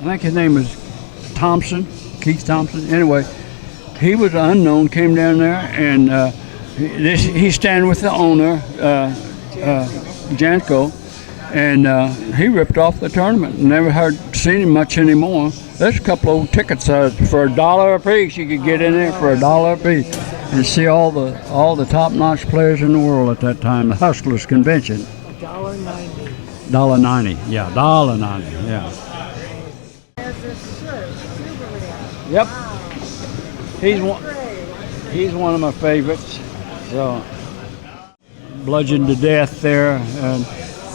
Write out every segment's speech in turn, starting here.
I think his name was Thompson, Keith Thompson. Anyway, he was unknown, came down there, and he's standing with the owner, Jansco, and he ripped off the tournament. Never seen him much anymore. There's a couple old tickets for $1 a piece. You could get in there for $1 a piece and see all the top-notch players in the world at that time. The Hustlers Convention. $1.90. $1.90. Yeah, $1.90. Yeah. There's this shirt, Superman. Yep. Wow. He's one of my favorites. So bludgeoned to death there, and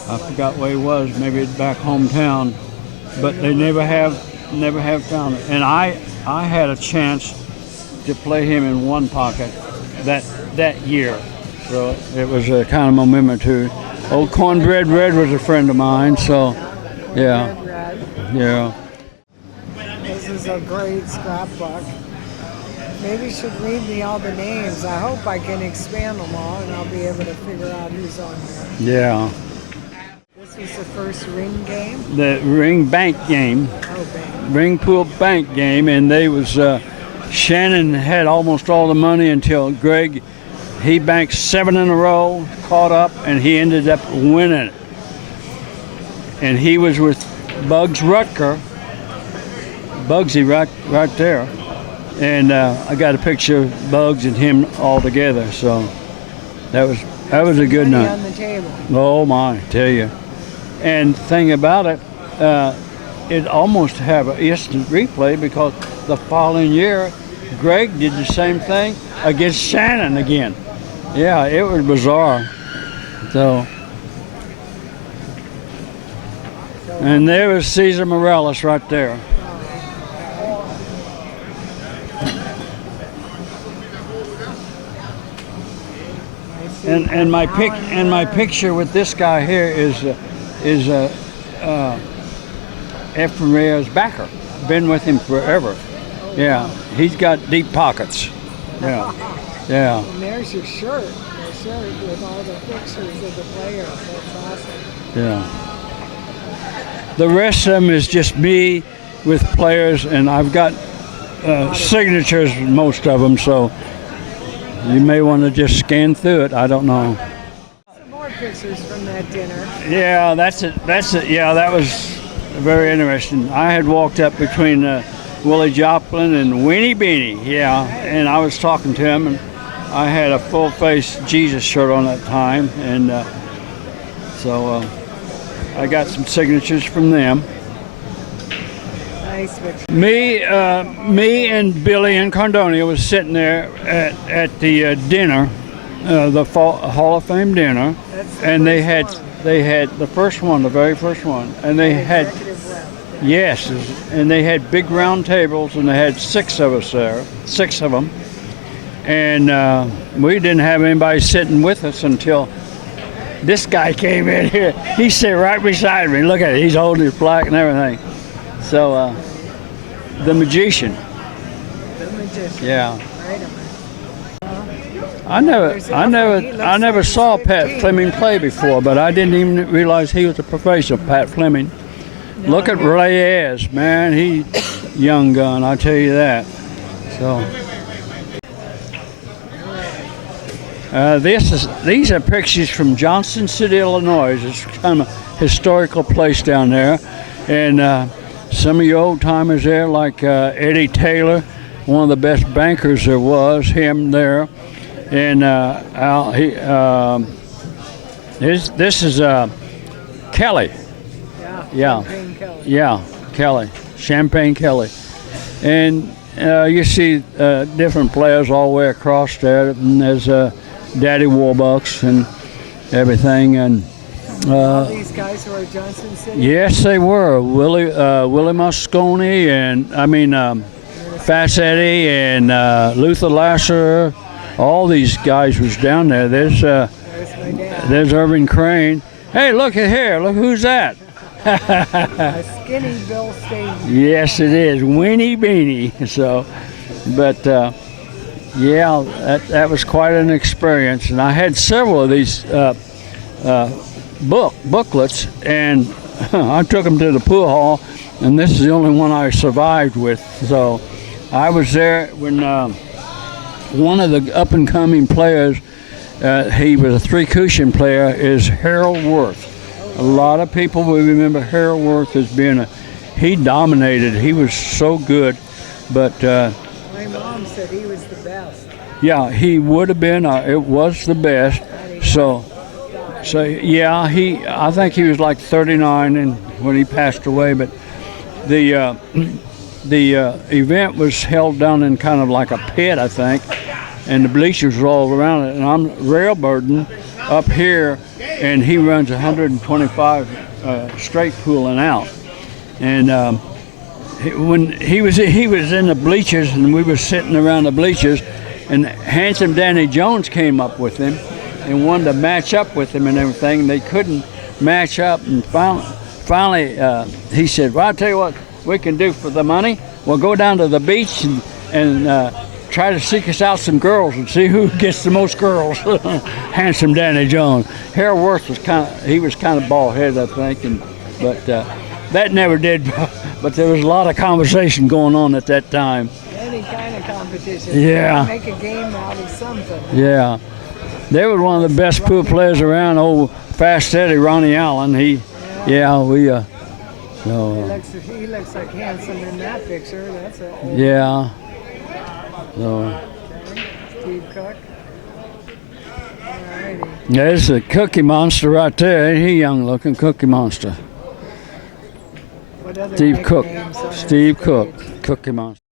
I forgot where he was. Maybe it's back hometown, but they never have found it. And I had a chance to play him in one pocket that year, so it was a kind of moment too. Old Cornbread Red was a friend of mine, so yeah, yeah. This is a great scrapbook. Maybe you should read me all the names. I hope I can expand them all, and I'll be able to figure out who's on here. Yeah. This was the first ring game? The ring bank game. Oh, bank. Ring pool bank game, and they was Shannon had almost all the money until Greg, he banked 7 in a row, caught up, and he ended up winning it. And he was with Bugs Rutger, Bugsy right there. And I got a picture of Bugs and him all together, so that was a good night. On the table. Oh my, tell you. And thing about it, it almost have an instant replay because the following year, Greg did the same thing against Shannon again. Yeah, it was bizarre. So, and there was Cesar Morales right there. And my picture with this guy here is Efren Reyes backer. Been with him forever. Yeah, he's got deep pockets. Yeah, yeah. And there's your shirt. Your shirt with all the pictures of the players. That's awesome. Yeah. The rest of them is just me with players, and I've got signatures, most of them, so you may want to just scan through it. I don't know. Some more pictures from that dinner. Yeah, that's it. Yeah, that was very interesting. I had walked up between Willie Joplin and Weenie Beanie. Yeah, and I was talking to him, and I had a full-face Jesus shirt on that time, and so I got some signatures from them. Nice picture. Me and Billy and Cardonia was sitting there at the dinner, the Hall of Fame dinner, and they had the first one, the very first one, and they had yes, and they had big round tables, and they had 6 of us there, 6 of them, and we didn't have anybody sitting with us until this guy came in here. He sat right beside me. Look at it, he's holding his plaque and everything. So, the magician. The magician. Yeah. Right. I never saw Pat Fleming play before, but I didn't even realize he was a professional, Pat Fleming. No, look at Reyes, man, he young gun, I tell you that. So, these are pictures from Johnston City, Illinois. It's kind of a historical place down there, and some of your old timers there, like Eddie Taylor, one of the best bankers there was, him there, and this is Kelly. Yeah. Kelly. Yeah, Kelly, Champagne Kelly, and you see different players all the way across there. And there's Daddy Warbucks and everything, and. All these guys were at Johnston City? Yes, they were. Willie Moscone, and Fast Eddie and Luther Lasser. All these guys was down there. There's Irving Crane. Hey, look at here. Look who's that. A skinny Bill Staten. Yes, it is. Weenie Beanie. So, but yeah, that was quite an experience, and I had several of these. Booklets, and I took them to the pool hall, and this is the only one I survived with. So I was there when one of the up-and-coming players, he was a three-cushion player, is Harold Wurst. A lot of people will remember Harold Wurst as being he dominated. He was so good, but My mom said he was the best. yeah, he would have been. It was the best. So yeah, I think he was like 39 and when he passed away. But the event was held down in kind of like a pit, I think, and the bleachers were all around it. And I'm railbirding up here, and he runs 125 straight pulling out. And when he was in the bleachers, and we were sitting around the bleachers, and handsome Danny Jones came up with him and wanted to match up with him and everything. And they couldn't match up, and finally he said, "Well, I'll tell you what we can do for the money. We'll go down to the beach and try to seek us out some girls and see who gets the most girls." Handsome Danny Jones. Harold Wurst was kind of bald-headed, I think, but that never did. But there was a lot of conversation going on at that time. Any kind of competition. Yeah. Make a game out of something. Yeah. They were one of the best pool players around. Old Fast Eddie, Ronnie Allen. He looks like handsome in that picture. That's it. Yeah. So. Okay. Steve Cook. Alrighty. There's a Cookie Monster right there. Ain't he young looking? Cookie Monster. What other Steve Cook. nicknames on his Steve page? Cook. Cookie Monster.